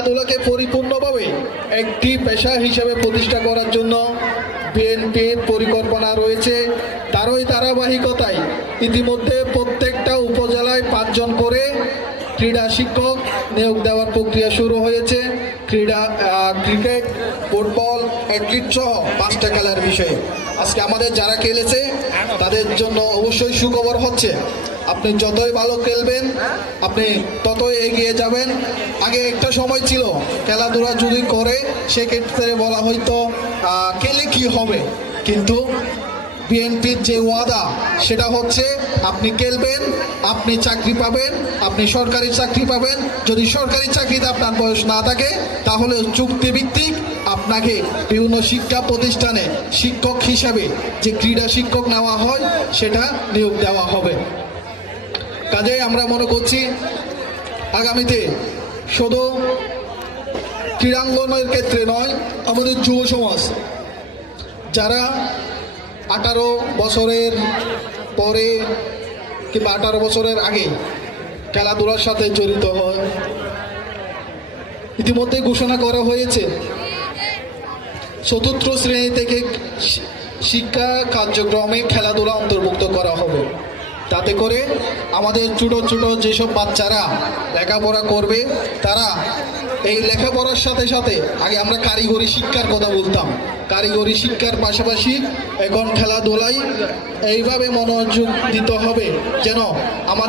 খেলাধুলাকে পরিপূর্ণভাবে একটি পেশা হিসেবে প্রতিষ্ঠা করার জন্য বিএনপির পরিকল্পনা রয়েছে। তারই ধারাবাহিকতায় ইতিমধ্যে প্রত্যেকটা উপজেলায় 5 জন করে ক্রীড়া শিক্ষক নিয়োগ দেওয়ার প্রক্রিয়া শুরু হয়েছে। ক্রিকেট, ফুটবল, অ্যাথলিট সহ 5টা খেলার বিষয়ে আজকে আমাদের যারা খেলেছে তাদের জন্য অবশ্যই সুখবর হচ্ছে, আপনি যতই ভালো খেলবেন আপনি ততই এগিয়ে যাবেন। আগে একটা সময় ছিল খেলাধুলা যদি করে সেক্ষেত্রে বলা হয়তো খেলে কি হবে, কিন্তু বিএনপির যে ওয়াদা সেটা হচ্ছে আপনি খেলবেন, আপনি চাকরি পাবেন, আপনি সরকারি চাকরি পাবেন। যদি সরকারি চাকরিতে আপনার বয়স না থাকে তাহলে চুক্তিভিত্তিক আপনাকে বিভিন্ন শিক্ষা প্রতিষ্ঠানে শিক্ষক হিসাবে যে ক্রীড়া শিক্ষক নেওয়া হয় সেটা নিয়োগ দেওয়া হবে। কাজেই আমরা মনে করছি আগামীতে শুধু ক্রীড়াঙ্গনের ক্ষেত্রে নয়, আমাদের যুব সমাজ যারা 18 বছরের পরে কিংবা 18 বছরের আগে খেলাধুলার সাথে জড়িত হয়, ইতিমধ্যে ঘোষণা করা হয়েছে 4র্থ শ্রেণী থেকে শিক্ষা কার্যক্রমে খেলাধুলা অন্তর্ভুক্ত করা হবে। তাতে করে আমাদের ছোট ছোট যেসব বাচ্চারা লেখাপড়া করবে তারা এই লেখাপড়ার সাথে সাথে, আগে আমরা কারিগরি শিক্ষার কথা বলতাম, কারিগরি শিক্ষার পাশাপাশি এখন খেলাধুলায় এইভাবে মনোযোগ দিতে হবে যেন আমাদের